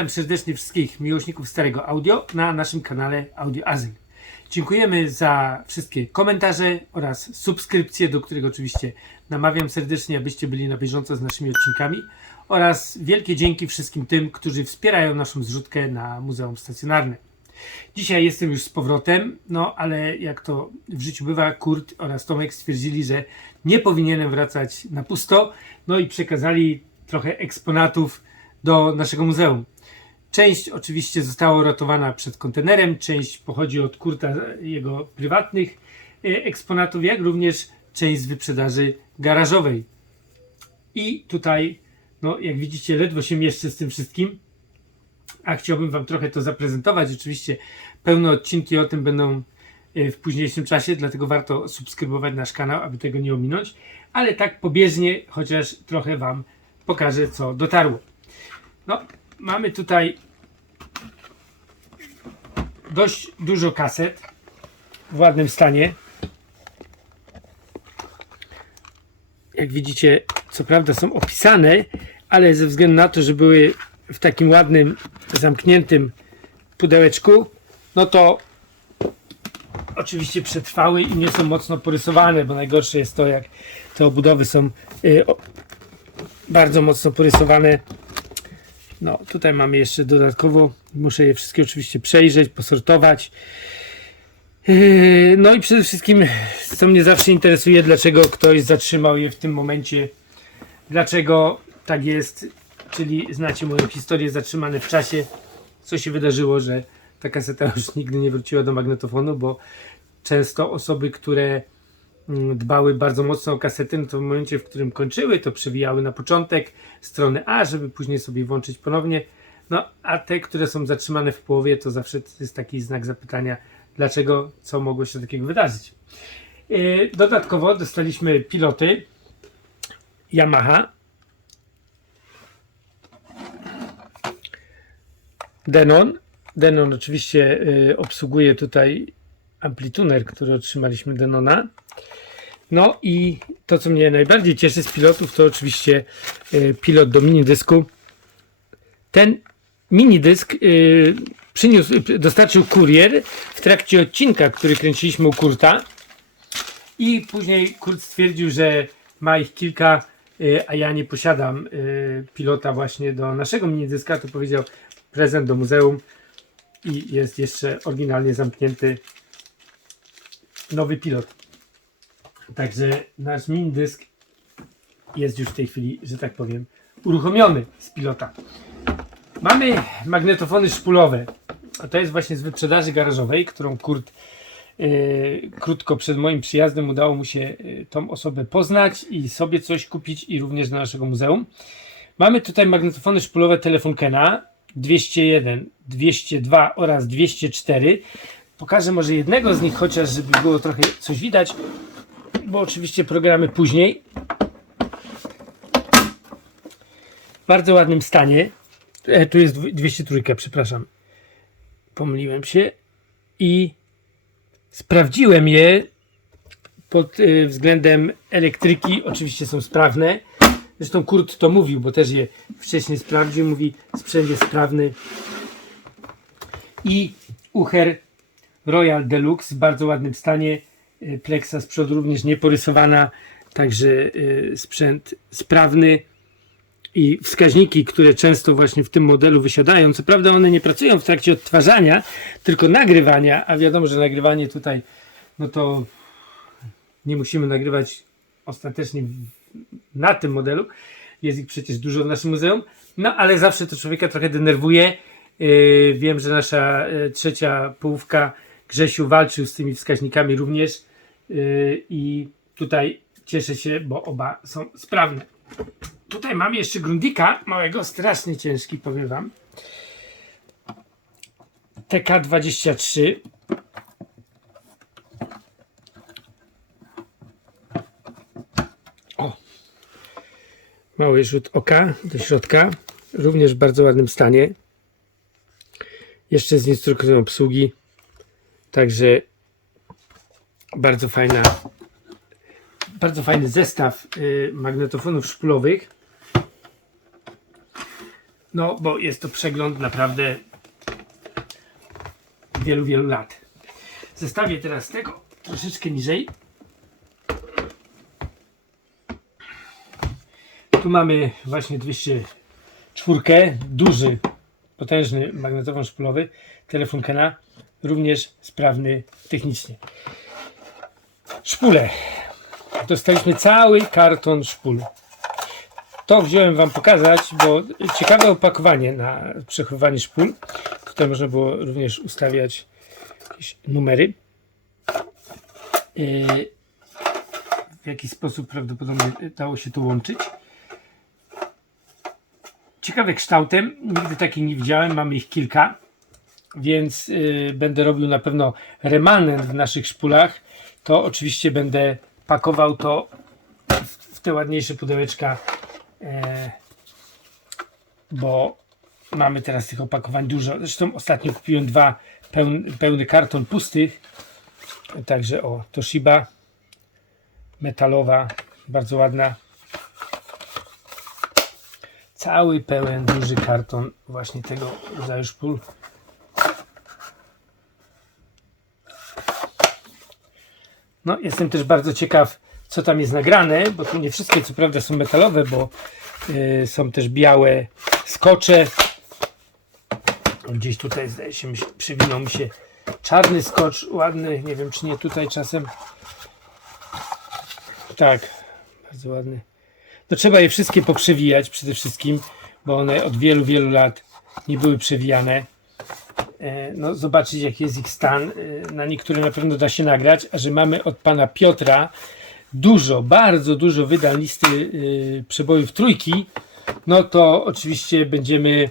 Witam serdecznie wszystkich miłośników starego audio na naszym kanale Audio Azyl. Dziękujemy za wszystkie komentarze oraz subskrypcje, do których oczywiście namawiam serdecznie, abyście byli na bieżąco z naszymi odcinkami. Oraz wielkie dzięki wszystkim tym, którzy wspierają naszą zrzutkę na Muzeum Stacjonarne. Dzisiaj jestem już z powrotem, no ale jak to w życiu bywa, Kurt oraz Tomek stwierdzili, że nie powinienem wracać na pusto, no i przekazali trochę eksponatów do naszego muzeum. Część oczywiście została uratowana przed kontenerem, część pochodzi od Kurta, jego prywatnych e, eksponatów, jak również część z wyprzedaży garażowej. I tutaj, no jak widzicie, ledwo się mieszczę z tym wszystkim, a chciałbym Wam trochę to zaprezentować. Oczywiście pełne odcinki o tym będą e, w późniejszym czasie, dlatego warto subskrybować nasz kanał, aby tego nie ominąć. Ale tak pobieżnie, chociaż trochę Wam pokażę, co dotarło. No, mamy tutaj dość dużo kaset w ładnym stanie. Jak widzicie, co prawda są opisane, ale ze względu na to, że były w takim ładnym, zamkniętym pudełeczku, no to oczywiście przetrwały i nie są mocno porysowane, bo najgorsze jest to, jak te obudowy są y, bardzo mocno porysowane. No, tutaj mamy jeszcze dodatkowo, muszę je wszystkie oczywiście przejrzeć, posortować. Yy, No i przede wszystkim, co mnie zawsze interesuje, dlaczego ktoś zatrzymał je w tym momencie, dlaczego tak jest, czyli znacie moją historię zatrzymane w czasie, co się wydarzyło, że ta kaseta już nigdy nie wróciła do magnetofonu, bo często osoby, które dbały bardzo mocno o kasety, no to w momencie, w którym kończyły, to przewijały na początek strony A, żeby później sobie włączyć ponownie. No, a te, które są zatrzymane w połowie, to zawsze jest taki znak zapytania, dlaczego, co mogło się takiego wydarzyć. Yy, Dodatkowo dostaliśmy piloty Yamaha Denon. Denon oczywiście y, obsługuje tutaj amplituner, który otrzymaliśmy Denona. No i to, co mnie najbardziej cieszy z pilotów, to oczywiście y, pilot do minidysku. Ten minidysk y, przyniósł, dostarczył kurier w trakcie odcinka, który kręciliśmy u Kurta. I później Kurt stwierdził, że ma ich kilka, y, a ja nie posiadam pilota właśnie do naszego minidyska. To powiedział prezent do muzeum i jest jeszcze oryginalnie zamknięty nowy pilot. Także nasz minidysk jest już w tej chwili, że tak powiem, uruchomiony z pilota. Mamy magnetofony szpulowe. To jest właśnie z wyprzedaży garażowej, którą Kurt yy, krótko przed moim przyjazdem udało mu się yy, tą osobę poznać i sobie coś kupić i również do naszego muzeum. Mamy tutaj magnetofony szpulowe Telefunkena 201, 202 oraz 204. Pokażę może jednego z nich, chociaż żeby było trochę coś widać, bo oczywiście programy później. W bardzo ładnym stanie. E, tu jest dwu- 203, przepraszam. Pomyliłem się. I sprawdziłem je pod y, względem elektryki. Oczywiście są sprawne. Zresztą Kurt to mówił, bo też je wcześniej sprawdził. Mówi, sprzęt jest sprawny. I Uher Royal Deluxe w bardzo ładnym stanie. Y, Plexa z przodu również nieporysowana. Także y, sprzęt sprawny. I wskaźniki, które często właśnie w tym modelu wysiadają, co prawda one nie pracują w trakcie odtwarzania, tylko nagrywania, a wiadomo, że nagrywanie tutaj, no to nie musimy nagrywać ostatecznie na tym modelu. Jest ich przecież dużo w naszym muzeum. No ale zawsze to człowieka trochę denerwuje. Yy, wiem, że nasza trzecia połówka Grzesiu walczył z tymi wskaźnikami również. Yy, I tutaj cieszę się, bo oba są sprawne. Tutaj mam jeszcze Grundika, małego, strasznie ciężki, powiem wam. TK23. O. Mały rzut oka do środka. Również w bardzo ładnym stanie. Jeszcze z instrukcją obsługi. Także bardzo fajna bardzo fajny zestaw y, magnetofonów szpulowych. No, bo jest to przegląd naprawdę wielu, wielu lat. Zestawię teraz tego troszeczkę niżej. Tu mamy właśnie 204, duży, potężny magnetofon szpulowy, telefon Kena, również sprawny technicznie. Szpule. Dostaliśmy cały karton szpul. To wziąłem Wam pokazać, bo ciekawe opakowanie na przechowywanie szpul. Tutaj można było również ustawiać jakieś numery. Yy, W jaki sposób prawdopodobnie dało się to łączyć. Ciekawe kształtem, nigdy takich nie widziałem, mamy ich kilka, więc yy, będę robił na pewno remanent w naszych szpulach. To oczywiście będę pakował to w- te ładniejsze pudełeczka, e, bo mamy teraz tych opakowań dużo. Zresztą ostatnio kupiłem dwa pełny, karton pustych, także o Toshiba metalowa, bardzo ładna. Cały pełen, duży karton właśnie tego rodzaju No, jestem też bardzo ciekaw, co tam jest nagrane, bo tu nie wszystkie, co prawda, są metalowe, bo y, są też białe skocze. Gdzieś tutaj, zdaje się, przywinął mi się czarny skocz, ładny, nie wiem, czy nie tutaj czasem. Tak, bardzo ładny. No trzeba je wszystkie poprzewijać przede wszystkim, bo one od wielu, wielu lat nie były przewijane. E, no, zobaczyć jaki jest ich stan. E, Na niektóre na pewno da się nagrać, a że mamy od pana Piotra dużo, bardzo dużo wydań listy e, przebojów trójki, no to oczywiście będziemy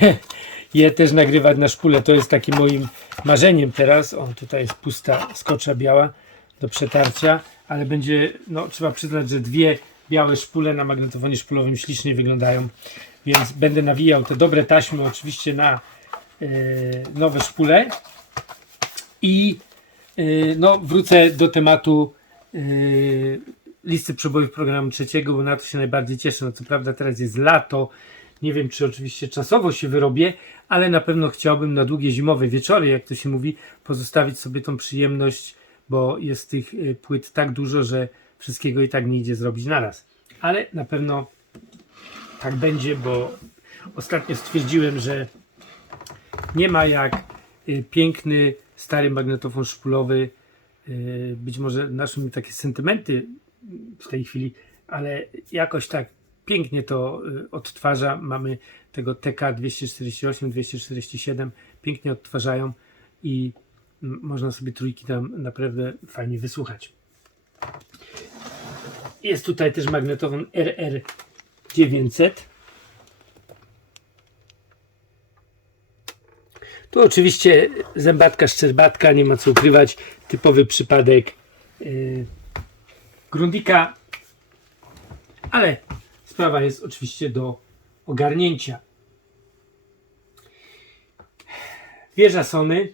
e, je też nagrywać na szpulę. To jest takim moim marzeniem teraz. O, tutaj jest pusta skocza biała do przetarcia, ale będzie, no trzeba przyznać, że dwie białe szpule na magnetofonie szpulowym ślicznie wyglądają, więc będę nawijał te dobre taśmy oczywiście na nowe szpule i e, no, wrócę do tematu e, listy przebojów programu trzeciego, bo na to się najbardziej cieszę. No, co prawda teraz jest lato, nie wiem czy oczywiście czasowo się wyrobię, ale na pewno chciałbym na długie zimowe wieczory, jak to się mówi, pozostawić sobie tą przyjemność, bo jest tych płyt tak dużo, że wszystkiego i tak nie idzie zrobić naraz. Ale na pewno tak będzie, bo ostatnio stwierdziłem, że nie ma jak y, piękny, stary magnetofon szpulowy. y, Być może naszym takie sentymenty w tej chwili, ale jakoś tak pięknie to y, odtwarza. Mamy tego TK 248, 247, pięknie odtwarzają i można sobie trójki tam naprawdę fajnie wysłuchać. Jest tutaj też magnetofon RR900. Tu oczywiście zębatka, szczerbatka, nie ma co ukrywać. Typowy przypadek yy, Grundika, ale sprawa jest oczywiście do ogarnięcia. Wieża Sony,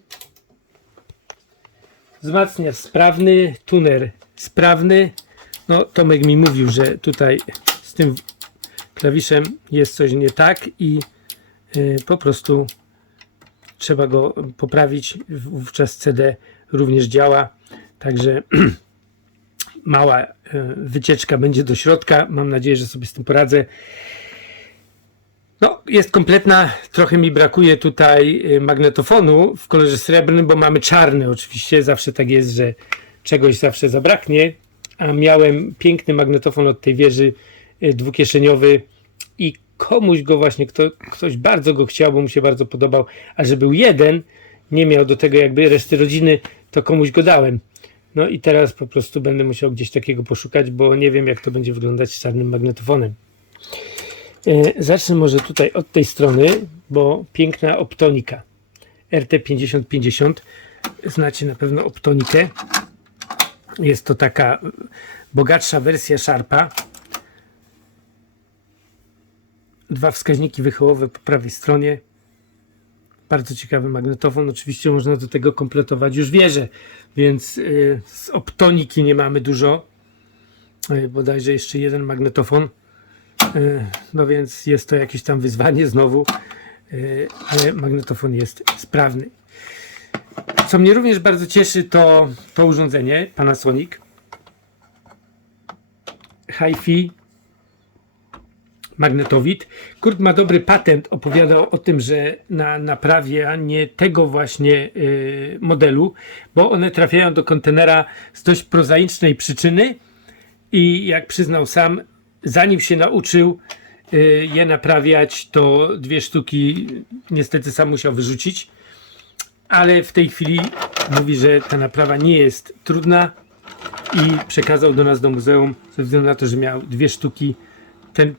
wzmacniacz sprawny, tuner sprawny. No, Tomek mi mówił, że tutaj z tym klawiszem jest coś nie tak i yy, po prostu trzeba go poprawić. Wówczas CD również działa. Także mała e, wycieczka będzie do środka. Mam nadzieję, że sobie z tym poradzę. No, jest kompletna. Trochę mi brakuje tutaj e, magnetofonu w kolorze srebrnym, bo mamy czarny oczywiście. Zawsze tak jest, że czegoś zawsze zabraknie. A miałem piękny magnetofon od tej wieży e, dwukieszeniowy i komuś go właśnie, kto, ktoś bardzo go chciał, bo mu się bardzo podobał, a że był jeden, nie miał do tego jakby reszty rodziny, to komuś go dałem. No i teraz po prostu będę musiał gdzieś takiego poszukać, bo nie wiem jak to będzie wyglądać z czarnym magnetofonem. E, zacznę może tutaj od tej strony, bo piękna optonika RT5050. Znacie na pewno optonikę. Jest to taka bogatsza wersja Sharpa. Dwa wskaźniki wychyłowe po prawej stronie. Bardzo ciekawy magnetofon. Oczywiście można do tego kompletować już wieżę, więc y, z optoniki nie mamy dużo. Y, bodajże jeszcze jeden magnetofon. Y, No więc jest to jakieś tam wyzwanie znowu, ale magnetofon jest sprawny. Co mnie również bardzo cieszy, to to urządzenie Panasonic HiFi magnetowid. Kurt ma dobry patent, opowiadał o tym, że na naprawie nie tego właśnie y, modelu, bo one trafiają do kontenera z dość prozaicznej przyczyny i jak przyznał sam, zanim się nauczył y, je naprawiać, to dwie sztuki niestety sam musiał wyrzucić, ale w tej chwili mówi, że ta naprawa nie jest trudna i przekazał do nas do muzeum ze względu na to, że miał dwie sztuki ten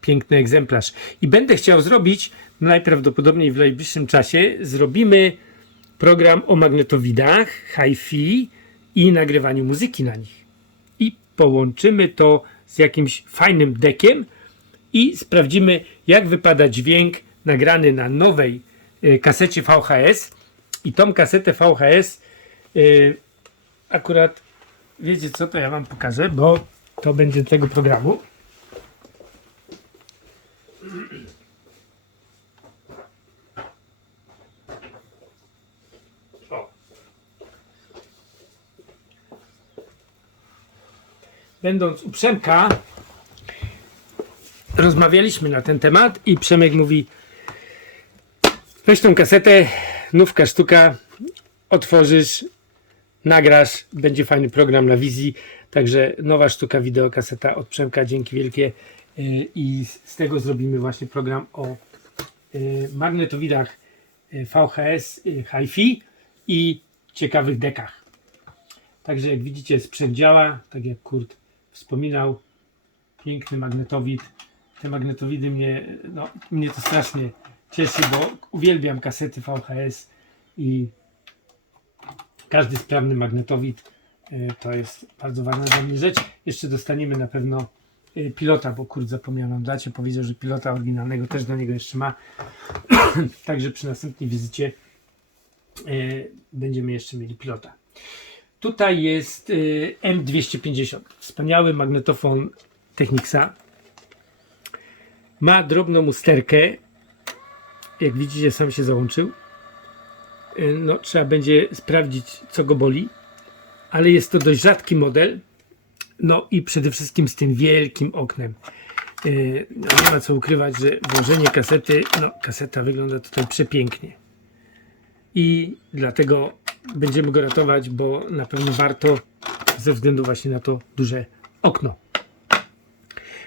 piękny egzemplarz. I będę chciał zrobić najprawdopodobniej w najbliższym czasie zrobimy program o magnetowidach, hi-fi i nagrywaniu muzyki na nich. I połączymy to z jakimś fajnym dekiem i sprawdzimy jak wypada dźwięk nagrany na nowej y, kasecie VHS. I tą kasetę VHS y, akurat wiecie co, to ja wam pokażę, bo to będzie tego programu. Będąc u Przemka, rozmawialiśmy na ten temat i Przemek mówi weź tą kasetę, nówka sztuka, otworzysz, nagrasz, będzie fajny program na wizji, także nowa sztuka wideokaseta od Przemka, dzięki wielkie Yy, i z tego zrobimy właśnie program o yy, magnetowidach yy, VHS HiFi i ciekawych dekach. Także jak widzicie sprzęt działa, tak jak Kurt wspominał, piękny magnetowid. Te magnetowidy mnie, no, mnie to strasznie cieszy, bo uwielbiam kasety VHS i każdy sprawny magnetowid y, to jest bardzo ważna dla mnie rzecz. Jeszcze dostaniemy na pewno y, pilota, bo kurt zapomniał nam dać. Powiedział, że pilota oryginalnego też do niego jeszcze ma. Także przy następnej wizycie y, będziemy jeszcze mieli pilota. Tutaj jest y, M250. Wspaniały magnetofon Technicsa. Ma drobną usterkę. Jak widzicie, sam się załączył. Y, No, trzeba będzie sprawdzić, co go boli. Ale jest to dość rzadki model. No i przede wszystkim z tym wielkim oknem. Yy, no, nie ma co ukrywać, że włożenie kasety, no kaseta wygląda tutaj przepięknie. I dlatego będziemy go ratować, bo na pewno warto ze względu właśnie na to duże okno.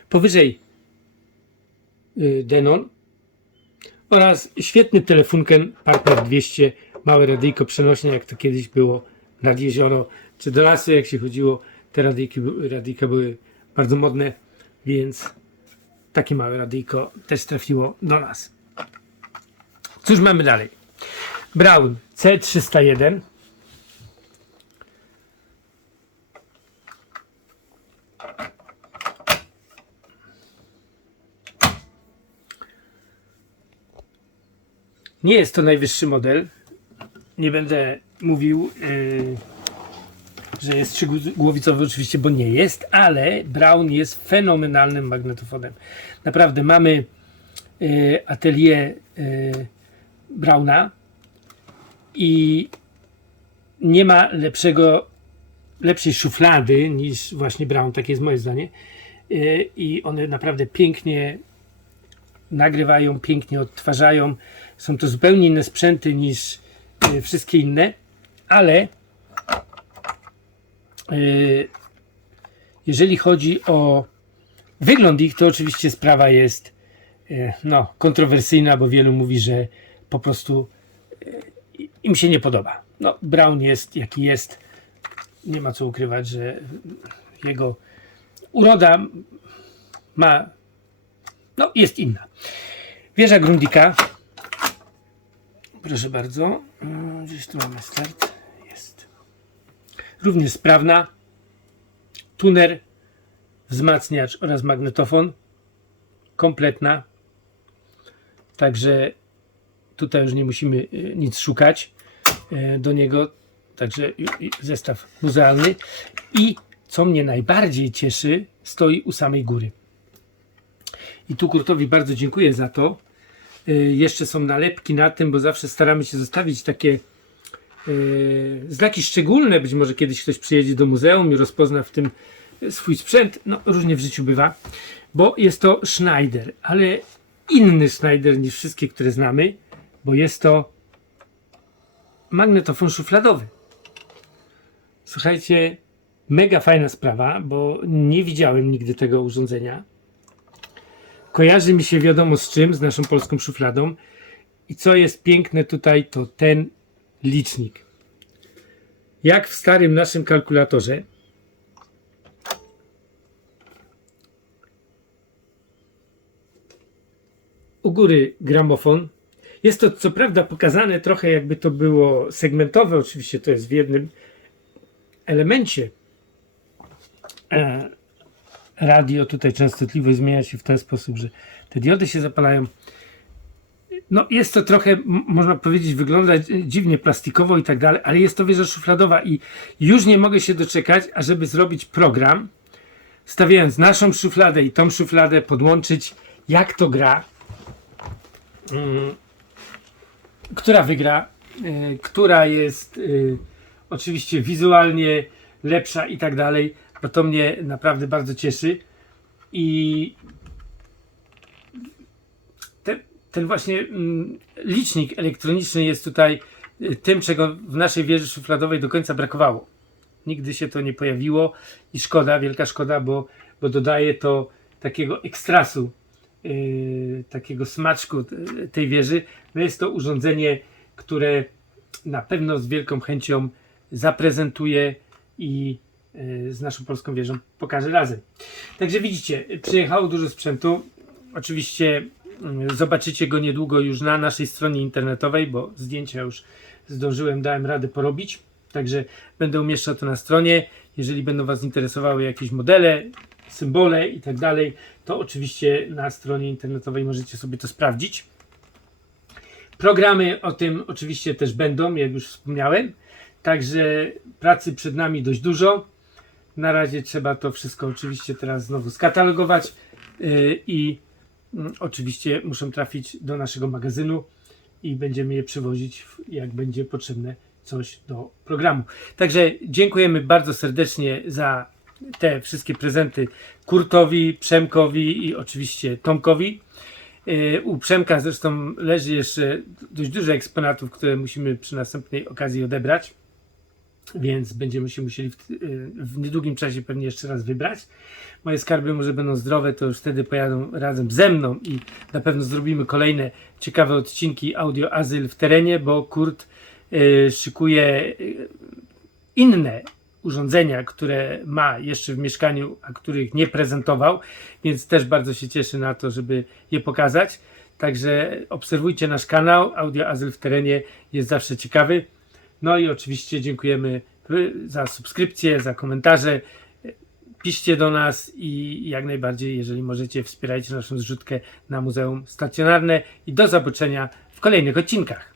Powyżej yy, Denon oraz świetny telefunken Partner 200, małe radyjko przenośne, jak to kiedyś było nad jezioro, czy do lasu, jak się chodziło. Te radyjki, radyjka były bardzo modne, więc takie małe radyjko też trafiło do nas. Cóż mamy dalej? Brown C301 Nie jest to najwyższy model. Nie będę mówił, yy, że jest trzygłowicowy oczywiście, bo nie jest, ale Brown jest fenomenalnym magnetofonem. Naprawdę mamy yy, atelier yy, Brauna i nie ma lepszego, lepszej szuflady niż właśnie Brown, takie jest moje zdanie. Yy, I one naprawdę pięknie nagrywają, pięknie odtwarzają. Są to zupełnie inne sprzęty niż y, wszystkie inne, ale y, jeżeli chodzi o wygląd ich, to oczywiście sprawa jest no, kontrowersyjna, bo wielu mówi, że po prostu im się nie podoba. No, Brown jest jaki jest. Nie ma co ukrywać, że jego uroda ma no, jest inna. Wieża Grundika. Proszę bardzo. Mm, Gdzieś tu mamy start. Jest. Również sprawna. Tuner, wzmacniacz oraz magnetofon. Kompletna. Także tutaj już nie musimy y, nic szukać do niego. Także zestaw muzealny. I co mnie najbardziej cieszy, stoi u samej góry. I tu Kurtowi bardzo dziękuję za to. Y, Jeszcze są nalepki na tym, bo zawsze staramy się zostawić takie y, znaki szczególne. Być może kiedyś ktoś przyjedzie do muzeum i rozpozna w tym swój sprzęt. No, różnie w życiu bywa, bo jest to Schneider, ale inny Schneider niż wszystkie, które znamy, bo jest to magnetofon szufladowy. Słuchajcie, mega fajna sprawa, bo nie widziałem nigdy tego urządzenia. Kojarzy mi się wiadomo z czym, z naszą polską szufladą. I co jest piękne tutaj, to ten licznik. Jak w starym naszym kalkulatorze. U góry gramofon. Jest to co prawda pokazane trochę jakby to było segmentowe, oczywiście to jest w jednym elemencie. E, radio tutaj częstotliwość zmienia się w ten sposób, że te diody się zapalają. No jest to trochę, można powiedzieć, wygląda dziwnie plastikowo i tak dalej, ale jest to wieża szufladowa i już nie mogę się doczekać, ażeby zrobić program, stawiając naszą szufladę i tą szufladę, podłączyć, jak to gra, mm, która wygra, y, która jest y, oczywiście wizualnie lepsza i tak dalej, bo to mnie naprawdę bardzo cieszy. I te, ten właśnie mm, licznik elektroniczny jest tutaj y, tym, czego w naszej wieży szufladowej do końca brakowało. Nigdy się to nie pojawiło i szkoda, wielka szkoda, bo, bo dodaje to takiego ekstrasu, yy, takiego smaczku y, tej wieży. No jest to urządzenie, które na pewno z wielką chęcią zaprezentuję i y, z naszą polską wieżą pokażę razem. Także widzicie, przyjechało dużo sprzętu. Oczywiście y, zobaczycie go niedługo już na naszej stronie internetowej, bo zdjęcia już zdążyłem, dałem radę porobić. Także będę umieszczał to na stronie. Jeżeli będą Was interesowały jakieś modele, symbole i tak dalej, to oczywiście na stronie internetowej możecie sobie to sprawdzić. Programy o tym oczywiście też będą, jak już wspomniałem. Także pracy przed nami dość dużo. Na razie trzeba to wszystko oczywiście teraz znowu skatalogować yy, i mm, oczywiście muszą trafić do naszego magazynu i będziemy je przywozić, jak będzie potrzebne coś do programu. Także dziękujemy bardzo serdecznie za te wszystkie prezenty Kurtowi, Przemkowi i oczywiście Tomkowi. Yy, U Przemka zresztą leży jeszcze dość dużo eksponatów, które musimy przy następnej okazji odebrać, więc będziemy się musieli w, yy, w niedługim czasie pewnie jeszcze raz wybrać. Moje skarby może będą zdrowe, to już wtedy pojadą razem ze mną i na pewno zrobimy kolejne ciekawe odcinki Audio Azyl w terenie, bo Kurt yy, szykuje inne urządzenia, które ma jeszcze w mieszkaniu, a których nie prezentował, więc też bardzo się cieszę na to, żeby je pokazać. Także obserwujcie nasz kanał. Audio Azyl w terenie jest zawsze ciekawy. No i oczywiście dziękujemy za subskrypcję, za komentarze. Piszcie do nas i jak najbardziej, jeżeli możecie, wspierajcie naszą zrzutkę na Muzeum Stacjonarne i do zobaczenia w kolejnych odcinkach.